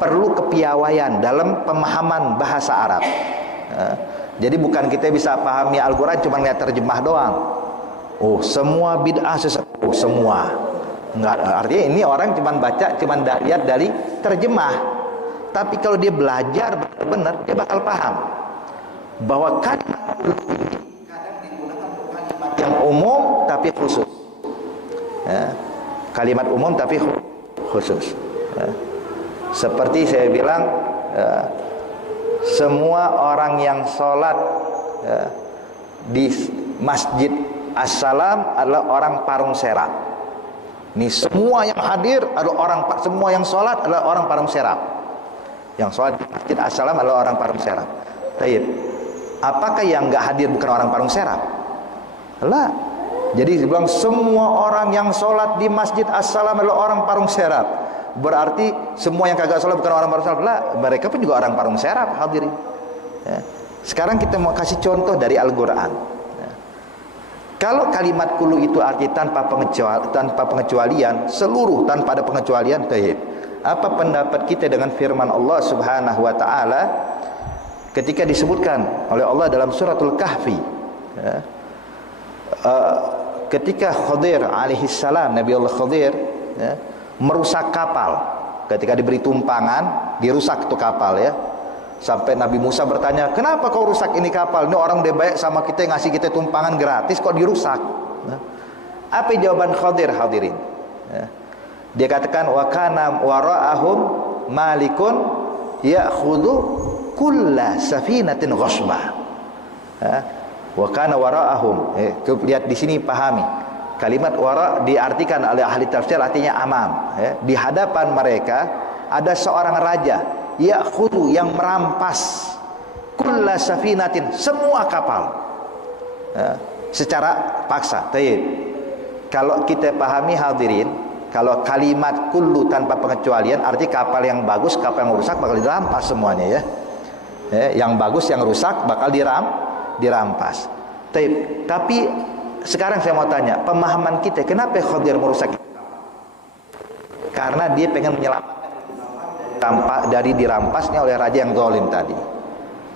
perlu kepiawaian dalam pemahaman bahasa Arab. Ya. Jadi bukan kita bisa pahami Al-Qur'an cuma lihat terjemah doang. Oh, semua bid'ah sesat. Oh, semua. Enggak, artinya ini orang cuma baca, cuma lihat dari terjemah. Tapi kalau dia belajar benar, dia bakal paham bahwa kalimat ini kadang digunakan untuk kalimat yang umum tapi khusus. Ya, kalimat umum tapi khusus. Ya. Seperti saya bilang, ya, semua orang yang sholat, ya, di Masjid As-Salam adalah orang Parung Serap. Ini semua yang hadir adalah orang, semua yang sholat adalah orang Parung Serap. Yang sholat di Masjid As-Salam adalah orang Parung Serap. Taib. Apakah yang nggak hadir bukan orang Parung Serap? Lah, Jadi dia bilang semua orang yang sholat di Masjid As-Salam adalah orang parung serap. Berarti semua yang kagak sholat bukan orang parung serap. Lah, mereka pun juga orang parung serap, hadirin. Ya. Sekarang kita mau kasih contoh dari Al-Quran. Ya. Kalau kalimat kullu itu arti tanpa pengecualian, seluruh tanpa ada pengecualian, taib. Apa pendapat kita dengan firman Allah Subhanahu wa taala ketika disebutkan oleh Allah dalam suratul Kahfi, ya, ketika Khadir alaihi salam, Nabi Allah Khadir, ya, merusak kapal, ketika diberi tumpangan dirusak itu kapal, ya. Sampai Nabi Musa bertanya, kenapa kau rusak ini kapal? Ini orang udah baik sama kita, ngasih kita tumpangan gratis, kok dirusak? Ya. Apa jawaban Khadir, hadirin? Ya. Dia katakan, wa kana wara'ahum malikun ya'khudhu kulla safinatin ghasba. Ya. Wa kana wara'ahum. Lihat di sini, pahami. Kalimat wara diartikan oleh ahli tafsir artinya amam. Ya. Di hadapan mereka ada seorang raja, ya'khudhu, yang merampas kulla safinatin, semua kapal. Ya. Secara paksa. Tayyib. Kalau kita pahami, hadirin, kalau kalimat kullu tanpa pengecualian arti kapal yang bagus, kapal yang rusak bakal dirampas semuanya, ya. Yang bagus, yang rusak bakal dirampas. Tapi sekarang saya mau tanya, pemahaman kita, kenapa Khadir merusak? Karena dia pengen menyelamatkan dari dirampasnya oleh raja yang zalim tadi.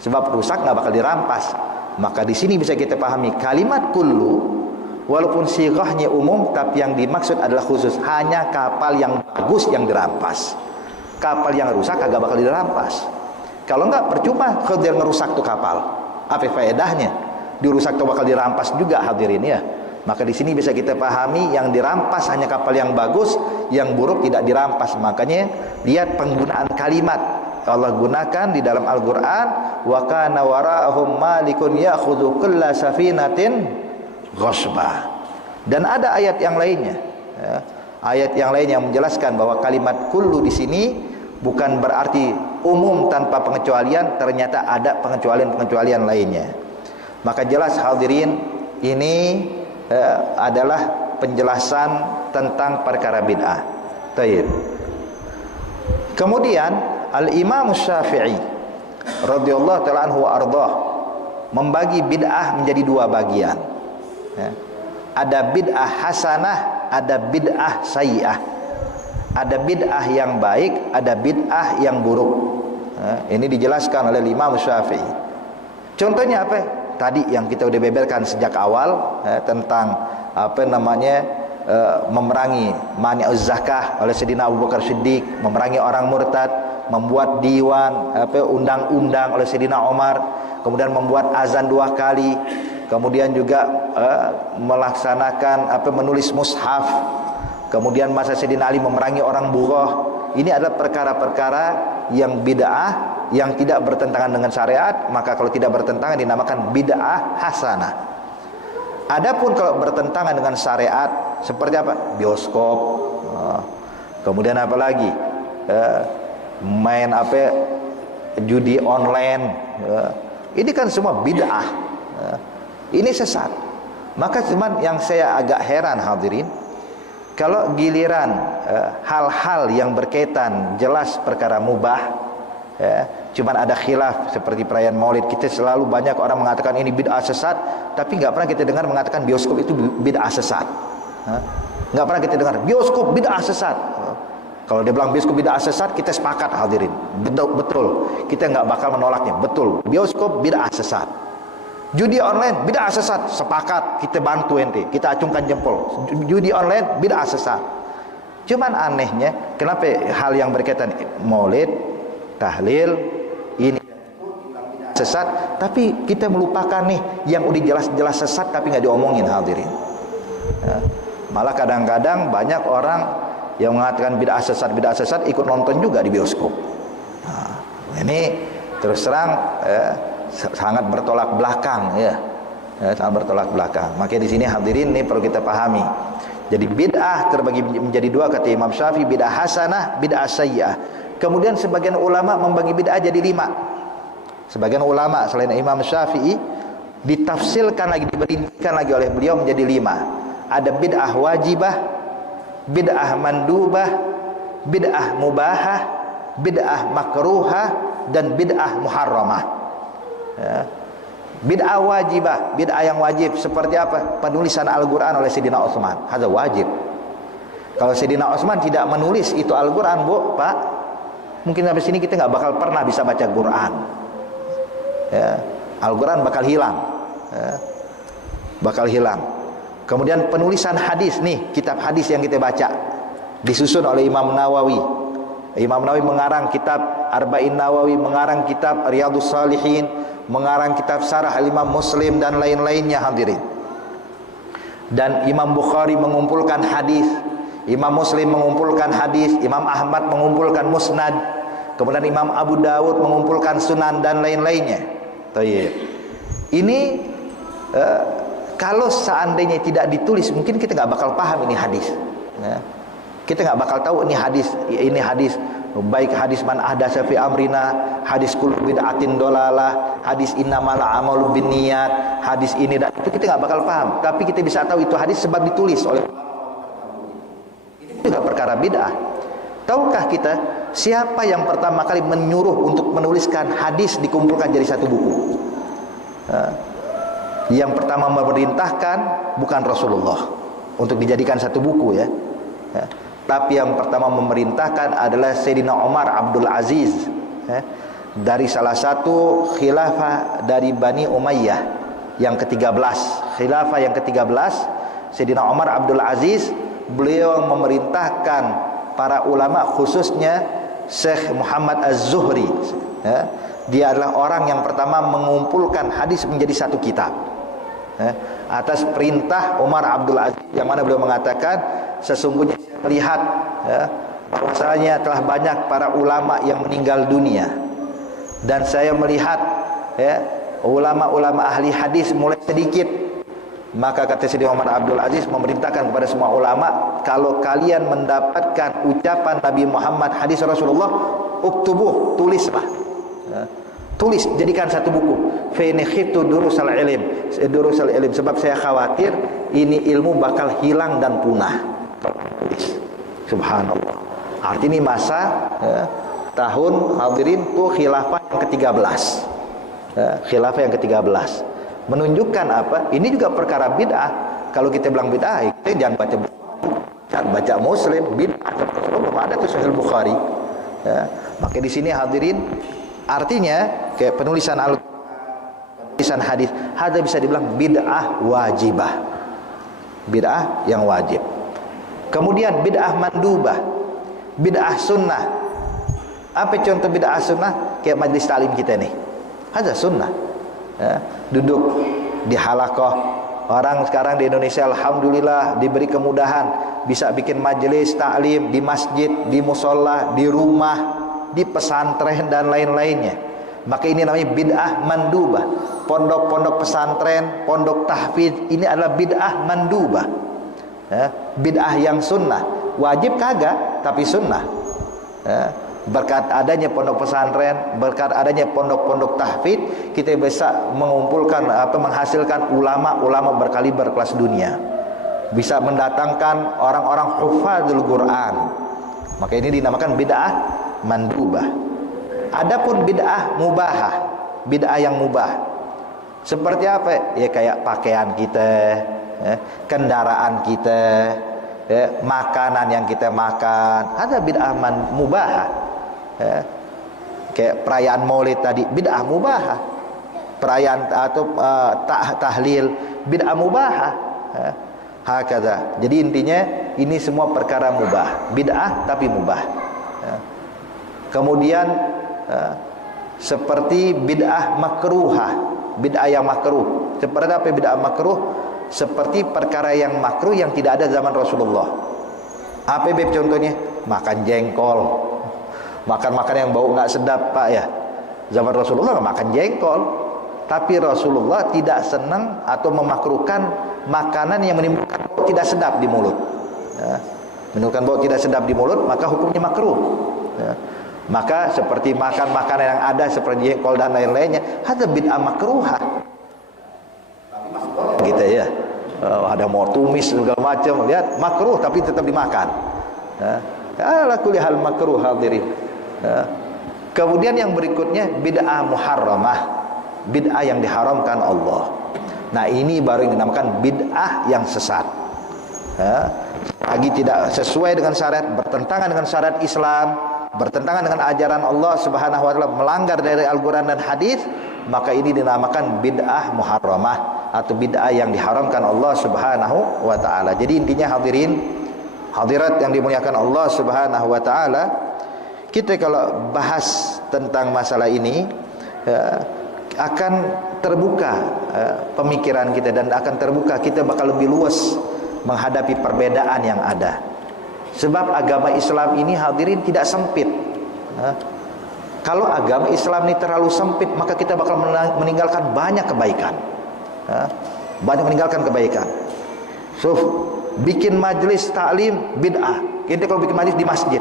Sebab rusak nggak bakal dirampas. Maka di sini bisa kita pahami kalimat kullu, walaupun sighahnya umum, tapi yang dimaksud adalah khusus, hanya kapal yang bagus yang dirampas. Kapal yang rusak agak bakal dirampas. Kalau enggak, percuma Khadir merusak tuh kapal. Apa faedahnya? Dirusak tuh bakal dirampas juga, hadirin, ya. Maka di sini bisa kita pahami yang dirampas hanya kapal yang bagus, yang buruk tidak dirampas. Makanya lihat penggunaan kalimat Allah gunakan di dalam Al-Qur'an, wa kana wara'ahum malikun ya'khudhu kulla safinatin ghasba. Dan ada ayat yang lainnya, ya, ayat yang lain yang menjelaskan bahwa kalimat kullu di sini bukan berarti umum tanpa pengecualian, ternyata ada pengecualian-pengecualian lainnya. Maka jelas, hadirin, ini adalah penjelasan tentang perkara bid'ah. Taib. Kemudian Al-Imam Syafi'i radhiyallahu ta'ala anhu wa ardhah membagi bid'ah menjadi dua bagian. Ya. Ada bid'ah hasanah, ada bid'ah sayyi'ah. Ada bid'ah yang baik, ada bid'ah yang buruk. Ya. Ini dijelaskan oleh Imam Syafi'i. Contohnya apa? Tadi yang kita udah beberkan sejak awal, ya, tentang apa namanya, memerangi mani'uz zakah oleh Sayyidina Abu Bakar Siddiq, memerangi orang murtad, membuat diwan, undang-undang oleh Sayyidina Umar, kemudian membuat azan 2 kali, kemudian juga melaksanakan menulis mushaf, kemudian masa Sayyidina Ali memerangi orang bughah. Ini adalah perkara-perkara yang bid'ah, yang tidak bertentangan dengan syariat. Maka kalau tidak bertentangan dinamakan bid'ah hasanah. Adapun kalau bertentangan dengan syariat, seperti apa? Bioskop, kemudian apa lagi? Main judi online, ini kan semua bid'ah. Ini sesat. Maka cuman yang saya agak heran, hadirin, kalau giliran hal-hal yang berkaitan jelas perkara mubah, ya, cuman ada khilaf seperti perayaan Maulid, kita selalu banyak orang mengatakan ini bid'ah sesat, tapi nggak pernah kita dengar mengatakan bioskop itu bid'ah sesat. Nggak pernah kita dengar bioskop bid'ah sesat. Kalau dia bilang bioskop bid'ah sesat, kita sepakat, hadirin, betul, kita nggak bakal menolaknya, betul, bioskop bid'ah sesat. Judi online bid'ah sesat, sepakat, kita bantu ente, kita acungkan jempol. Judi online bid'ah sesat. Cuman anehnya, kenapa hal yang berkaitan Maulid, tahlil, ini sesat, tapi kita melupakan nih yang udah jelas-jelas sesat tapi nggak diomongin, hadirin. Ya. Malah kadang-kadang banyak orang yang mengatakan bid'ah sesat ikut nonton juga di bioskop. Nah, ini terus terang sangat bertolak belakang, ya, sangat bertolak belakang. Makanya di sini, hadirin, ini perlu kita pahami. Jadi bid'ah terbagi menjadi dua, kata Imam Syafi'i, bid'ah hasanah, bid'ah sayyi'ah. Kemudian sebagian ulama membagi bid'ah jadi 5. Sebagian ulama selain Imam Syafi'i ditafsirkan lagi, diberikan lagi oleh beliau menjadi 5. ada bid'ah wajibah, bid'ah mandubah, bid'ah mubahah, bid'ah makruhah, dan bid'ah muharramah. Ya. Bid'ah wajibah, bid'ah yang wajib seperti apa? Penulisan Al-Quran oleh Sayyidina Utsman, hadza wajib. Kalau Sayyidina Utsman tidak menulis itu Al-Quran, Bu, Pak, mungkin sampai sini kita nggak bakal pernah bisa baca Quran. Ya. Al-Quran bakal hilang. Ya. Bakal hilang. Kemudian penulisan hadis nih, kitab hadis yang kita baca disusun oleh Imam Nawawi. Imam Nawawi mengarang kitab Arba'in Nawawi, mengarang kitab Riyadhus Shalihin, mengarang kitab Syarah Imam Muslim dan lain-lainnya, hadirin. Dan Imam Bukhari mengumpulkan hadis, Imam Muslim mengumpulkan hadis, Imam Ahmad mengumpulkan musnad, kemudian Imam Abu Dawud mengumpulkan sunan dan lain-lainnya. Tayyib. Ini kalau seandainya tidak ditulis, mungkin kita nggak bakal paham ini hadis. Ya. Kita nggak bakal tahu ini hadis, baik hadis man ahdatsa fi amrina, hadis kullu bid'atin dolalah, hadis innamal a'malu binniyat, hadis ini dan itu kita nggak bakal paham. Tapi kita bisa tahu itu hadis sebab ditulis oleh. Itu juga perkara bid'ah. Tahukah kita siapa yang pertama kali menyuruh untuk menuliskan hadis dikumpulkan jadi satu buku? Yang pertama memerintahkan bukan Rasulullah untuk dijadikan satu buku, ya. Tapi yang pertama memerintahkan adalah Sayyidina Umar Abdul Aziz, dari salah satu khilafah dari Bani Umayyah yang ke-13. Khilafah yang ke-13, Sayyidina Umar Abdul Aziz, beliau memerintahkan para ulama, khususnya Syekh Muhammad Az-Zuhri. Dia adalah orang yang pertama mengumpulkan hadis menjadi satu kitab, atas perintah Umar Abdul Aziz, yang mana beliau mengatakan, sesungguhnya saya melihat bahwasanya telah banyak para ulama yang meninggal dunia, dan saya melihat ulama-ulama ahli hadis mulai sedikit. Maka kata Sayyidina Umar Abdul Aziz memerintahkan kepada semua ulama, kalau kalian mendapatkan ucapan Nabi Muhammad, hadis Rasulullah, uktubuh, tulislah. Tulis, jadikan satu buku. Fa in khiftu durusal ilm, sebab saya khawatir ini ilmu bakal hilang dan punah. Tulis. Subhanallah. Artinya ini masa tahun, hadirin, tuh khilafah yang ke-13. Khilafah yang ke-13. Menunjukkan apa? Ini juga perkara bid'ah. Kalau kita bilang bid'ah, kita jangan baca Bukhari, jangan baca Muslim, bid'ah. Belum ada tuh Sahih Bukhari. Maka di sini, hadirin, artinya kayak penulisan hadis, ada bisa dibilang bid'ah wajibah, bid'ah yang wajib. Kemudian bid'ah mandubah, bid'ah sunnah. Apa contoh bid'ah sunnah? Kayak majlis taklim kita nih, ada sunnah. Duduk di halaqah. Orang sekarang di Indonesia alhamdulillah diberi kemudahan, bisa bikin majelis taklim di masjid, di musola, di rumah, di pesantren dan lain-lainnya. Maka ini namanya bid'ah mandubah. Pondok-pondok pesantren, pondok tahfidz, ini adalah bid'ah mandubah. Bid'ah yang sunnah. Wajib kagak, tapi sunnah. Berkat adanya pondok pesantren, berkat adanya pondok-pondok tahfidz, kita bisa mengumpulkan menghasilkan ulama-ulama berkaliber kelas dunia. Bisa mendatangkan orang-orang hufadzul Quran. Maka ini dinamakan bid'ah mandubah. Adapun bid'ah mubahah, bid'ah yang mubah. Seperti apa? Ya kayak pakaian kita, kendaraan kita, makanan yang kita makan. Ada bid'ah mubahah. Kayak perayaan Maulid tadi, bid'ah mubahah. Perayaan atau tahlil, bid'ah mubahah. Hakadha. Jadi intinya ini semua perkara mubah, bid'ah tapi mubah. Kemudian seperti bid'ah makruhah, bid'ah yang makruh. Seperti apa bid'ah makruh? Seperti perkara yang makruh yang tidak ada zaman Rasulullah. Apa contohnya? Makan jengkol, makan makanan yang bau nggak sedap, Pak, ya. Zaman Rasulullah nggak makan jengkol, tapi Rasulullah tidak senang atau memakruhkan makanan yang menimbulkan bau tidak sedap di mulut. Menimbulkan bau tidak sedap di mulut, maka hukumnya makruh. Maka seperti makan makanan yang ada seperti jengkol dan lain-lainnya, ada bid'ah makruhah. Gitu ya. ada mau tumis segala macam, lihat makruh tapi tetap dimakan. Ala kulli hal makruh hadirin. Kemudian yang berikutnya bid'ah muharramah, bid'ah yang diharamkan Allah. Nah ini baru yang dinamakan bid'ah yang sesat. Lagi tidak sesuai dengan syariat, bertentangan dengan syariat Islam, bertentangan dengan ajaran Allah Subhanahu wa taala, melanggar dari Al-Qur'an dan hadis, maka ini dinamakan bid'ah muharramah atau bid'ah yang diharamkan Allah Subhanahu wa taala. Jadi intinya hadirin, hadirat yang dimuliakan Allah Subhanahu wa taala, kita kalau bahas tentang masalah ini akan terbuka pemikiran kita, dan akan terbuka, kita bakal lebih luas menghadapi perbedaan yang ada. Sebab agama Islam ini hadirin tidak sempit. Kalau agama Islam ini terlalu sempit, maka kita bakal meninggalkan banyak kebaikan. Banyak meninggalkan kebaikan. So, bikin majlis taklim bid'ah. Kita kalau bikin majlis di masjid,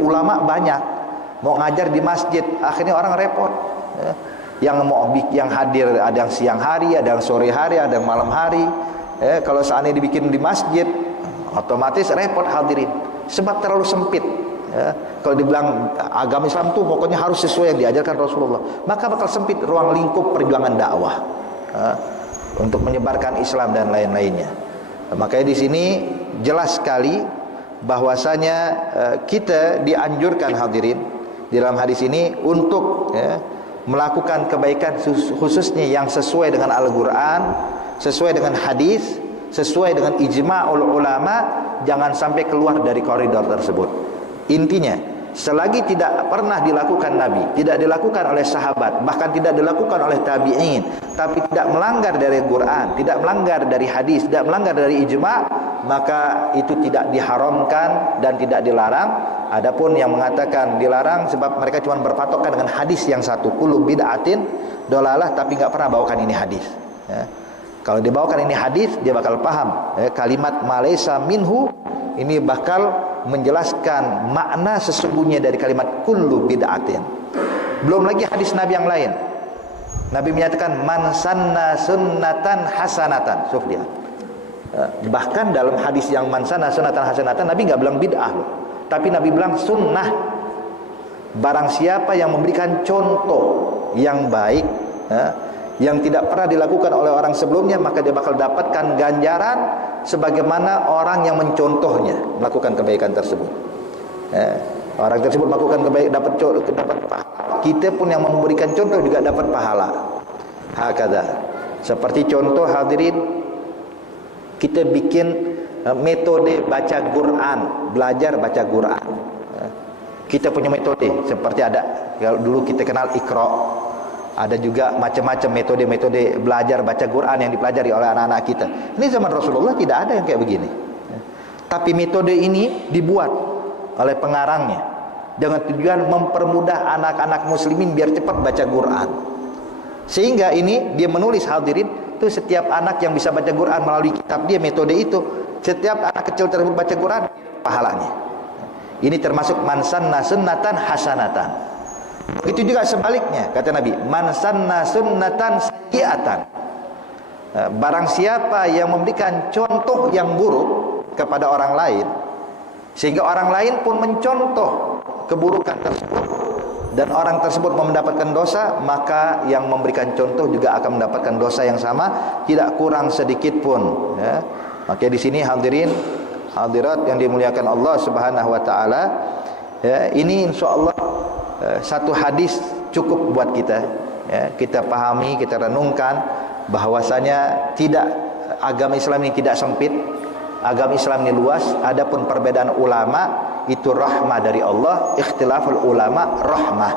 ulama banyak mau ngajar di masjid, akhirnya orang repot. Yang hadir ada yang siang hari, ada yang sore hari, ada yang malam hari. Kalau seandainya dibikin di masjid, otomatis repot hadirin, sebab terlalu sempit. Kalau dibilang agama Islam tuh pokoknya harus sesuai yang diajarkan Rasulullah, maka bakal sempit ruang lingkup perjuangan dakwah untuk menyebarkan Islam dan lain-lainnya. Makanya di sini jelas sekali bahwasanya kita dianjurkan hadirin di dalam hadis ini untuk melakukan kebaikan, khususnya yang sesuai dengan Al-Quran, sesuai dengan hadis, sesuai dengan ijma'ul ulama. Jangan sampai keluar dari koridor tersebut. Intinya, selagi tidak pernah dilakukan Nabi, tidak dilakukan oleh sahabat, bahkan tidak dilakukan oleh tabi'in, tapi tidak melanggar dari Quran, tidak melanggar dari hadis, tidak melanggar dari ijma', maka itu tidak diharamkan dan tidak dilarang. Adapun yang mengatakan dilarang sebab mereka cuma berpatokan dengan hadis yang satu, kullu bid'atin dolalah, tapi nggak pernah bawakan ini hadis. Kalau dibawakan ini hadis, dia bakal paham kalimat malaysa minhu ini bakal menjelaskan makna sesungguhnya dari kalimat kullu bid'atin. Belum lagi hadis Nabi yang lain. Nabi menyatakan man sanna sunnatan hasanatan. Dia. Bahkan dalam hadis yang man sanna sunnatan hasanatan, Nabi nggak bilang bid'ah loh, tapi Nabi bilang sunnah. Barang siapa yang memberikan contoh yang baik, yang tidak pernah dilakukan oleh orang sebelumnya, maka dia bakal dapatkan ganjaran sebagaimana orang yang mencontohnya melakukan kebaikan tersebut. Orang tersebut melakukan kebaikan dapat pahala. Kita pun yang memberikan contoh juga dapat pahala. Hakadha. Seperti contoh hadirin, kita bikin metode baca Quran, belajar baca Quran. Kita punya metode seperti ada, kalau dulu kita kenal Iqra. Ada juga macam-macam metode-metode belajar baca Quran yang dipelajari oleh anak-anak kita. Ini zaman Rasulullah tidak ada yang kayak begini. Tapi metode ini dibuat oleh pengarangnya dengan tujuan mempermudah anak-anak muslimin biar cepat baca Quran. Sehingga ini dia menulis hadirin, itu setiap anak yang bisa baca Quran melalui kitab dia metode itu, setiap anak kecil tersebut baca Quran, pahalanya. Ini termasuk man sanna sunnatan hasanatan. Itu juga sebaliknya, kata Nabi, man sanna sunnatan sayyi'atan. Barang siapa yang memberikan contoh yang buruk kepada orang lain, sehingga orang lain pun mencontoh keburukan tersebut, dan orang tersebut mendapatkan dosa, maka yang memberikan contoh juga akan mendapatkan dosa yang sama, tidak kurang sedikit pun. Maka di sini hadirin hadirat yang dimuliakan Allah Subhanahu wa taala, ini insyaallah satu hadis cukup buat kita, kita pahami, kita renungkan bahwasanya tidak, agama Islam ini tidak sempit, agama Islam ini luas. Adapun perbedaan ulama itu rahmah dari Allah, ikhtilaful ulama rahmah.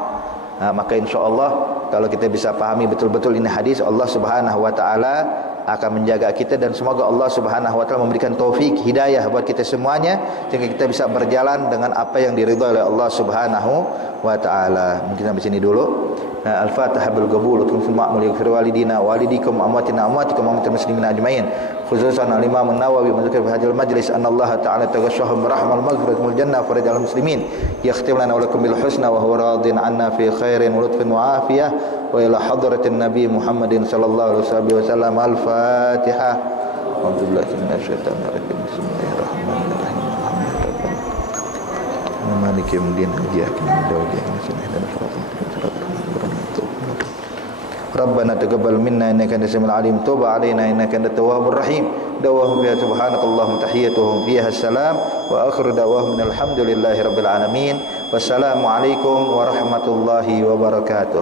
Maka insyaallah kalau kita bisa pahami betul-betul ini hadis, Allah Subhanahu wa taala akan menjaga kita, dan semoga Allah Subhanahu wa taala memberikan taufik hidayah buat kita semuanya sehingga kita bisa berjalan dengan apa yang diridhai oleh Allah Subhanahu wa taala. Mungkin sampai sini dulu. Al-Fatihah bil qabul wa ma'mul yaghfir walidina walidikum amwatina amwatikum amwatil muslimin ajmain. Khususan al-Imam An-Nawawi menzikir fi hadhil majlis anna Allah ta'ala taghashshahum rahmal maghfirah wal jannah faridal muslimin yakhtim lana wa lakum bil husna wa huwa radin anna fi khairin wa lutfin wa afiyah wa ila hadratin nabi Muhammadin sallallahu alaihi wasallam. Al-Fatihah. A'udzubillahi minasyaitonir rajim. Bismillahirrahmanirrahim. Maliki yaumiddin. Iyyaka na'budu wa iyyaka nasta'in. Rabbana taqabbal minna innaka antas samiul alim, tub 'alaina innaka antat tawwabur rahim. Dawahum biha subhanakallahumma tahiyyatuhum fiha assalam wa akhiru dawahum alhamdulillahi rabbil alamin. Wassalamu alaikum warahmatullahi wabarakatuh.